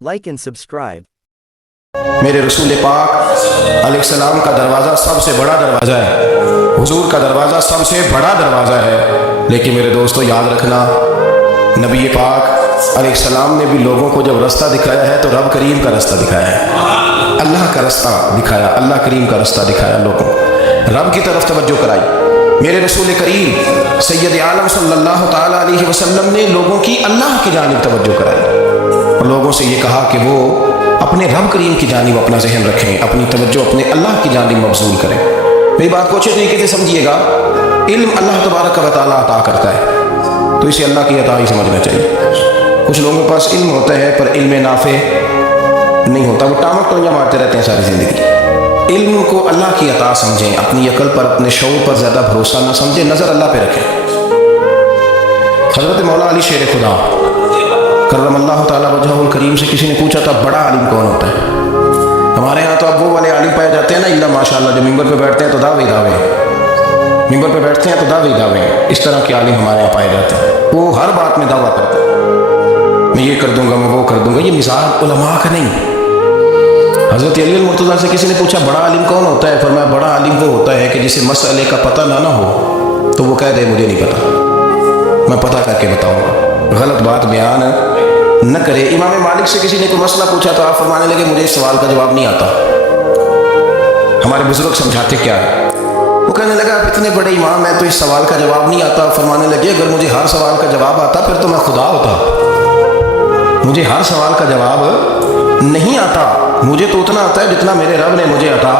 like and subscribe. میرے رسول پاک علیہ السلام کا دروازہ سب سے بڑا دروازہ ہے، حضور کا دروازہ سب سے بڑا دروازہ ہے۔ لیکن میرے دوستو یاد رکھنا، نبی پاک علیہ السلام نے بھی لوگوں کو جب رستہ دکھایا ہے تو رب کریم کا رستہ دکھایا ہے، اللہ کا رستہ دکھایا، اللہ کریم کا رستہ دکھایا، لوگوں رب کی طرف توجہ کرائی۔ میرے رسول کریم سید عالم صلی اللہ تعالیٰ علیہ وسلم نے لوگوں کی اللہ کی جانب توجہ کرائی اور لوگوں سے یہ کہا کہ وہ اپنے رب کریم کی جانب اپنا ذہن رکھیں، اپنی توجہ اپنے اللہ کی جانب مبذول کریں۔ میری بات کو اچھے طریقے سے سمجھیے گا، علم اللہ تبارک و تعالیٰ عطا کرتا ہے تو اسے اللہ کی عطا ہی سمجھنا چاہیے۔ کچھ لوگوں کے پاس علم ہوتا ہے پر علم نافع نہیں ہوتا، وہ ٹامک ٹونجا مارتے رہتے ہیں ساری زندگی۔ علم کو اللہ کی عطا سمجھیں، اپنی عقل پر اپنے شعور پر زیادہ بھروسہ نہ سمجھیں، نظر اللہ پہ رکھیں۔ حضرت مولا علی شیر خدا کرم اللہ تعالیٰ وجہہ الکریم سے کسی نے پوچھا تھا بڑا عالم کون ہوتا ہے؟ ہمارے ہاں تو اب وہ والے عالم پائے جاتے ہیں نا، اللہ ماشاءاللہ، جو ممبر پہ بیٹھتے ہیں تو دعوے دعوے، ممبر پہ بیٹھتے ہیں تو دعوے دعوے، اس طرح کے عالم ہمارے یہاں پائے جاتے ہیں۔ وہ ہر بات میں دعویٰ کرتے ہیں، میں یہ کر دوں گا، میں وہ کر دوں گا۔ یہ مزاج علماء کا نہیں۔ حضرت علی المرتضیٰ سے کسی نے پوچھا بڑا عالم کون ہوتا ہے؟ فرمایا بڑا عالم وہ ہوتا ہے کہ جسے مسئلے کا پتہ نہ ہو تو وہ کہہ دے مجھے نہیں پتہ، میں پتہ کر کے بتاؤں گا، غلط بات بیان نہ کرے۔ امام مالک سے کسی نے کوئی مسئلہ پوچھا تو آپ فرمانے لگے مجھے اس سوال کا جواب نہیں آتا، ہمارے بزرگ سمجھاتے کیا ہے؟ وہ کہنے لگا آپ اتنے بڑے امام ہیں تو اس سوال کا جواب نہیں آتا۔ فرمانے لگے اگر مجھے ہر سوال کا جواب آتا پھر تو میں خدا ہوتا، مجھے ہر سوال کا جواب نہیں آتا، مجھے تو اتنا آتا ہے جتنا میرے رب نے مجھے عطا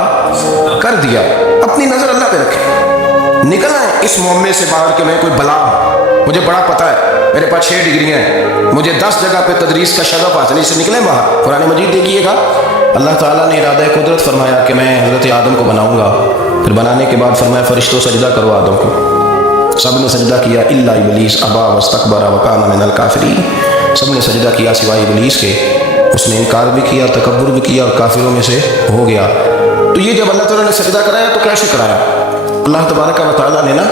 کر دیا۔ اپنی نظر اللہ پہ رکھیں، نکلنا ہے اس معاملے سے باہر کہ میں کوئی بلا ہوں، مجھے بڑا پتہ ہے، میرے پاس 6 ڈگریاں ہیں، مجھے 10 جگہ پہ تدریس کا شغف حاصل ہے، اس سے نکلیں باہر۔ قرآن مجید دیکھیے گا، اللہ تعالیٰ نے ارادہ قدرت فرمایا کہ میں حضرت آدم کو بناؤں گا، پھر بنانے کے بعد فرمایا فرشتوں سجدہ کرو آدم کو، سب نے سجدہ کیا الا ابلیس ابا واستکبر وکان من الکافرین، سب نے سجدہ کیا سوائے ابلیس کے، اس نے انکار بھی کیا، تکبر بھی کیا اور کافروں میں سے ہو گیا۔ تو یہ جب اللہ تعالیٰ نے سجدہ کرایا تو کیسے کرایا؟ اللہ تبارک و تعالیٰ نے نا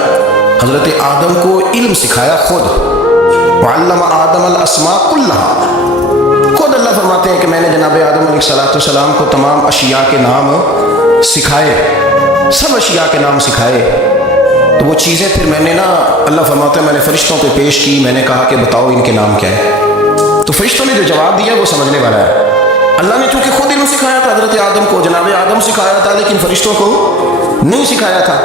حضرت آدم کو علم سکھایا خود، وعلم آدم الاسماء کلہا، خود اللہ فرماتے ہیں کہ میں نے جناب آدم علیہ السلام کو تمام اشیاء کے نام سکھائے، سب اشیاء کے نام سکھائے۔ تو وہ چیزیں پھر میں نے نا، اللہ فرماتے ہیں میں نے فرشتوں کو پیش کی، میں نے کہا کہ بتاؤ ان کے نام کیا ہے، تو فرشتوں نے جو جواب دیا وہ سمجھنے والا ہے۔ اللہ نے چونکہ خود علم سکھایا تھا حضرت آدم کو، جناب آدم سکھایا تھا، لیکن فرشتوں کو نہیں سکھایا تھا۔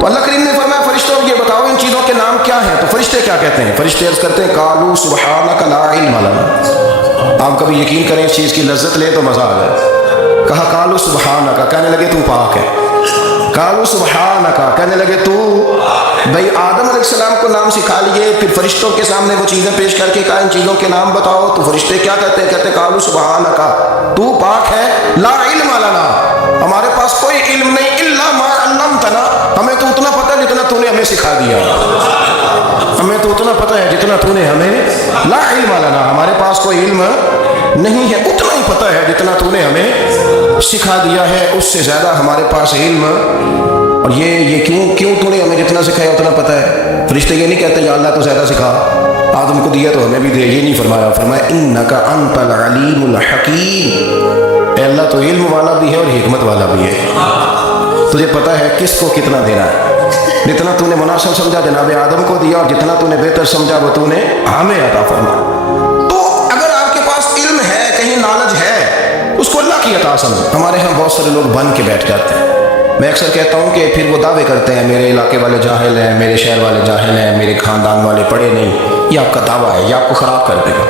تو اللہ کریم نے فرمایا فرشتوں یہ بتاؤ ان چیزوں کے نام کیا ہیں؟ تو فرشتے کیا کہتے ہیں؟ فرشتے عرض کرتے ہیں قالوا سبحانک لا علم لنا۔ آپ کبھی یقین کریں اس چیز کی لذت لیں تو مزہ آ جائے۔ کہا قالوا سبحانک، کہنے لگے تو پاک ہے، قالوا سبحانک، کہنے لگے تو بھائی آدم علیہ السلام کو نام سکھا لیے، پھر فرشتوں کے سامنے وہ چیزیں پیش کر کے کہا ان چیزوں کے نام بتاؤ، تو فرشتے کیا کہتے ہیں؟ کہتے ہیں قالوا سبحانک، تو پاک ہے، لا علم لنا، ہمارے پاس کوئی علم نہیں، الا ما علمتنا، ہمیں تو اتنا پتہ ہے جتنا تو نے ہمیں سکھا دیا، ہمیں تو اتنا پتہ ہے جتنا تو نے ہمیں، لا علم لنا، ہمارے پاس کوئی علم نہیں ہے، اتنا ہی پتہ ہے جتنا تو نے ہمیں سکھا دیا ہے، اس سے زیادہ ہمارے پاس علم۔ اور یہ کیوں تو نے ہمیں جتنا سکھایا اتنا پتہ ہے؟ فرشتے یہ نہیں کہتے یا اللہ تو زیادہ سکھا، آدم کو دیا تو ہمیں بھی دے، یہ نہیں فرمایا، فرمایا انک انت العلیم الحکیم، اے اللہ تو علم والا بھی ہے اور حکمت والا بھی ہے، تجھے پتہ ہے کس کو کتنا دینا ہے، جتنا تو نے مناسب سمجھا جناب آدم کو دیا، اور جتنا تو نے بہتر سمجھا وہ تو نے ہمیں عطا فرمایا۔ تو اگر آپ کے پاس علم ہے، کہیں نالج ہے، اس کو اللہ کی عطا سمجھ۔ ہمارے ہاں بہت سارے لوگ بن کے بیٹھ جاتے ہیں، میں اکثر کہتا ہوں کہ پھر وہ دعوے کرتے ہیں میرے علاقے والے جاہل ہیں، میرے شہر والے جاہل ہیں، میرے خاندان والے پڑھے نہیں، یہ آپ کا دعویٰ ہے، یہ آپ کو خراب کر دے گا۔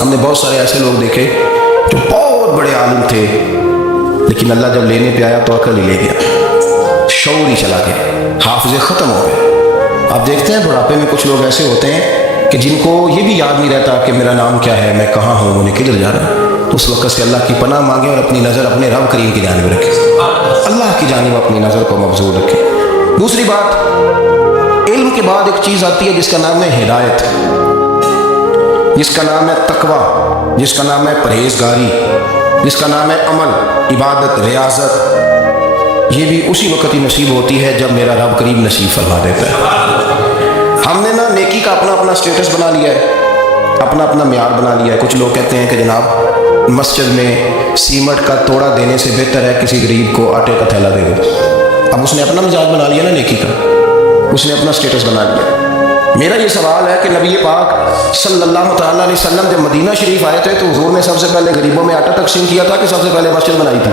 ہم نے بہت سارے ایسے لوگ دیکھے جو بہت بڑے عالم تھے، لیکن اللہ جب لینے پہ آیا تو عقل ہی لے گیا، شعور ہی چلا گیا، حافظے ختم ہو گئے۔ آپ دیکھتے ہیں بڑھاپے میں کچھ لوگ ایسے ہوتے ہیں کہ جن کو یہ بھی یاد نہیں رہتا کہ میرا نام کیا ہے، میں کہاں ہوں، مجھے کدھر جانا ہے۔ تو اس وقت سے اللہ کی پناہ مانگیں اور اپنی نظر اپنے رب کریم کی جانب رکھیں، اللہ کی جانب اپنی نظر کو مبذول رکھیں۔ دوسری بات، علم کے بعد ایک چیز آتی ہے جس کا نام ہے ہدایت، جس کا نام ہے تقوی، جس کا نام ہے پرہیزگاری، جس کا نام ہے عمل، عبادت، ریاضت۔ یہ بھی اسی وقت ہی نصیب ہوتی ہے جب میرا رب کریم نصیب فرما دیتا ہے۔ ہم نے نا نیکی کا اپنا اپنا سٹیٹس بنا لیا ہے، اپنا اپنا معیار بنا لیا ہے. کچھ لوگ کہتے ہیں کہ جناب مسجد میں سیمنٹ کا توڑا دینے سے بہتر ہے کسی غریب کو آٹے کا تھیلا دے دو. اب اس نے اپنا مزاج بنا لیا نا نیکی کا, اس نے اپنا سٹیٹس بنا لیا. میرا یہ سوال ہے کہ نبی پاک صلی اللہ تعالیٰ علیہ وسلم جب مدینہ شریف آئے تھے تو حضور نے سب سے پہلے غریبوں میں آٹا تقسیم کیا تھا کہ سب سے پہلے مسجد بنائی تھی؟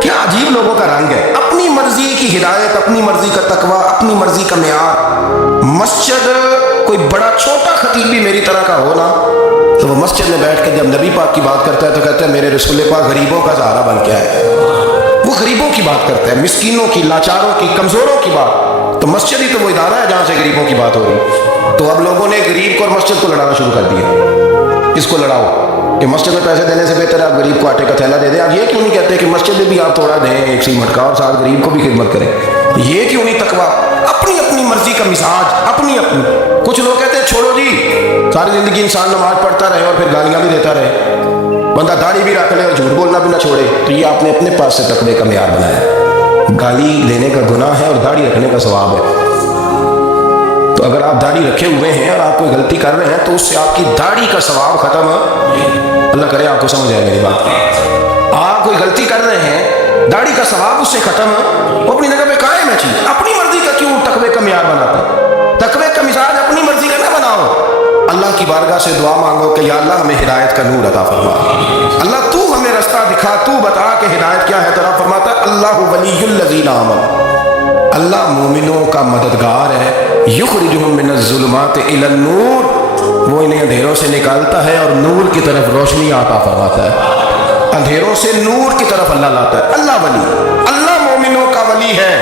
کیا عجیب لوگوں کا رنگ ہے, اپنی مرضی کی ہدایت, اپنی مرضی کا تقوی, اپنی مرضی کا معیار. مسجد کوئی بڑا چھوٹا خطیب بھی میری طرح کا ہو نا تو وہ مسجد میں بیٹھ کے جب نبی پاک کی بات کرتا ہے تو کہتا ہے میرے رسول پاک غریبوں کا سہارا بن کے آئے. وہ غریبوں کی بات کرتا ہے, مسکینوں کی, لاچاروں کی, کمزوروں کی بات. تو مسجد ہی تو وہ ادارہ ہے جہاں سے غریبوں کی بات ہو رہی. تو اب لوگوں نے غریب کو اور مسجد کو لڑانا شروع کر دیا. اس کو لڑاؤ کہ مسجد میں پیسے دینے سے بہتر ہے آپ غریب کو آٹے کا تھیلا دے دیں. آپ یہ کیوں نہیں کہتے کہ مسجد میں بھی آپ تھوڑا دیں ایک سیمنٹ کا اور ساتھ غریب کو بھی خدمت کریں؟ یہ کیوں نہیں تقویٰ؟ اپنی اپنی مرضی کا مزاج, اپنی اپنی. کچھ لوگ کہتے ہیں چھوڑو جی ساری زندگی انسان نماز پڑھتا رہے اور پھر گالیاں بھی دیتا رہے, بندہ داڑھی بھی رکھ لے اور جھوٹ بولنا بھی نہ چھوڑے. تو یہ آپ نے اپنے پاس سے تقوی کا معیار بنایا. گالی دینے کا گناہ ہے اور داڑھی رکھنے کا ثواب ہے. تو اگر آپ داڑھی رکھے ہوئے ہیں اور آپ کوئی غلطی کر رہے ہیں تو اس سے آپ کی داڑھی کا ثواب ختم ہے. اللہ کرے آپ کو سمجھ آئے میری بات. آپ کوئی غلطی کر رہے ہیں, داڑھی کا ثواب اس سے ختم ہے. وہ اپنی جگہ پہ قائم ہے چیز. اپنی مرضی کا کیوں تقوی کا معیار بناتا ہے؟ تقوی کا مزاج اپنی مرضی کا نہ بناؤ. اللہ کی بارگاہ سے دعا مانگو کہ یا اللہ ہمیں ہدایت کا نور عطا فرما. اللہ تو ہمیں رستہ دکھا, تو بتا کہ ہدایت کیا ہے. تیرا فرماتا ہے اللہ ولی الذین آمنوا, اللہ مومنوں کا مددگار ہے. یخرجہم من الظلمات الی النور, وہ انہیں اندھیروں سے نکالتا ہے اور نور کی طرف روشنی عطا فرماتا ہے. اندھیروں سے نور کی طرف اللہ لاتا ہے. اللہ ولی, اللہ مومنوں کا ولی ہے,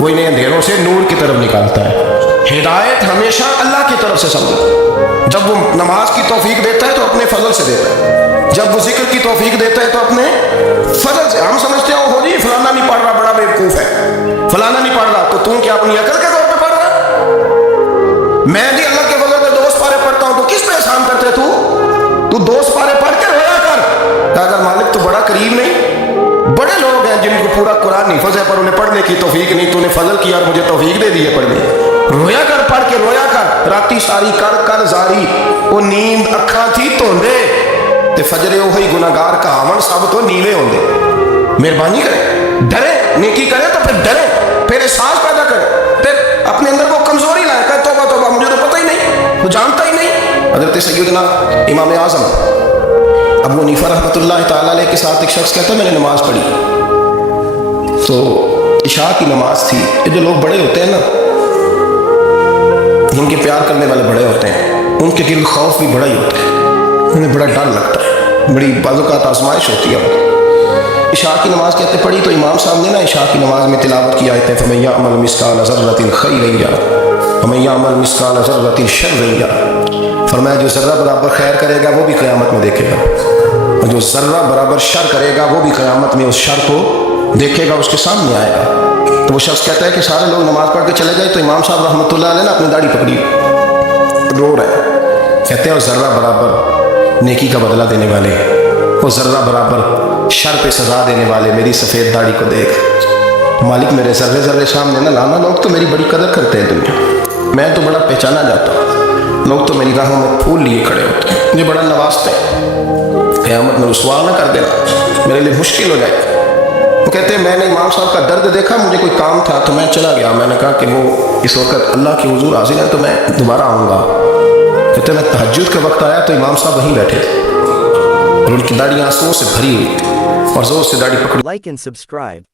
وہ انہیں اندھیروں سے نور کی طرف نکالتا ہے. ہدایت ہمیشہ اللہ کی طرف سے سمجھو. جب وہ نماز کی توفیق دیتا ہے تو اپنے فضل سے دیتا ہے. جب وہ ذکر کی توفیق دیتا ہے تو اپنے فضل سے. ہم سمجھتے ہیں ہو جی فلانا نہیں پڑھ رہا بڑا بیوقوف ہے, فلانا نہیں پڑھ رہا, تو تم کیا اپنی عقل کے طور پہ پڑھ رہا ہے؟ میں بھی اللہ کے فضل سے 2 پارے پڑھتا ہوں, تو کس پہ احسان کرتے تو 2 پارے پڑھ کے رویا کر. اگر مالک تو بڑا قریب نہیں, بڑے لوگ ہیں جن کو پورا قرآن حفظ ہے پر انہیں پڑھنے کی توفیق نہیں. تو نے فضل کیا اور مجھے توفیق دے دی ہے پڑھنے. رویا کر, پڑھ کے رویا کر. راتی ساری کر کر زاری, وہ نیند اکھاں تھی توندے تے فجرے وہی گناہگار کا آمن سب تو نیوے ہوندے. مہربانی کرے, ڈرے, نیکی کرے تو پھر ڈرے, پھر احساس پیدا کرے, پھر اپنے اندر وہ کمزوری لائے کہ توبہ توبہ مجھے تو پتہ ہی نہیں, وہ جانتا ہی نہیں. حضرت سیدنا امام اعظم ابو حنیفہ رحمۃ اللہ تعالیٰ علیہ کے ساتھ ایک شخص کہتا ہے میں نے نماز پڑھی تو عشاء کی نماز تھی. یہ جو لوگ بڑے ہوتے ہیں نا, جن کے پیار کرنے والے بڑے ہوتے ہیں, ان کے دل خوف بھی بڑا ہی ہوتا ہے, انہیں بڑا ڈر لگتا ہے, بڑی بعض اوقات آزمائش ہوتی ہے. عشاء کی نماز کہتے پڑھی تو امام صاحب نے نا عشاء کی نماز میں تلاوت کی آیتیں فَمَن يَعْمَلْ مِثْقَالَ ذَرَّةٍ خَيْرًا يَرَهُ وَمَن يَعْمَلْ مِثْقَالَ ذَرَّةٍ شَرًّا يَرَهُ. فرمایا جو ذرہ برابر خیر کرے گا وہ بھی قیامت میں دیکھے گا, اور جو ذرہ برابر شر کرے گا وہ بھی قیامت میں اس شر کو دیکھے گا, اس کے سامنے آئے گا. تو وہ شخص کہتا ہے کہ سارے لوگ نماز پڑھ کے چلے گئے تو امام صاحب رحمۃ اللہ علیہ نے اپنی داڑھی پکڑی, رو رہے ہیں. کہتے ہیں اور ذرہ برابر نیکی کا بدلہ دینے والے, وہ ذرہ برابر شر پہ سزا دینے والے میری سفید داڑھی کو دیکھ. مالک میرے ذرے ذرے سامنے نہ لانا. لوگ تو میری بڑی قدر کرتے ہیں دنیا, میں تو بڑا پہچانا جاتا ہوں, لوگ تو میری راہوں میں پھول لیے کھڑے ہوتے ہیں, مجھے بڑا نوازتے ہیں. قیامت میں رسوا نہ کر دینا, میرے لیے مشکل ہو جائے. وہ کہتے ہیں میں نے امام صاحب کا درد دیکھا, مجھے کوئی کام تھا تو میں چلا گیا. میں نے کہا کہ وہ اس وقت اللہ کی حضور حاضر ہے تو میں دوبارہ آؤں گا. کہتے ہیں میں تہجد کا وقت آیا تو امام صاحب وہیں بیٹھے تھے اور ان کی داڑھی آنسوؤں سے بھری ہوئی تھی اور زور سے داڑھی پکڑی. Like and subscribe.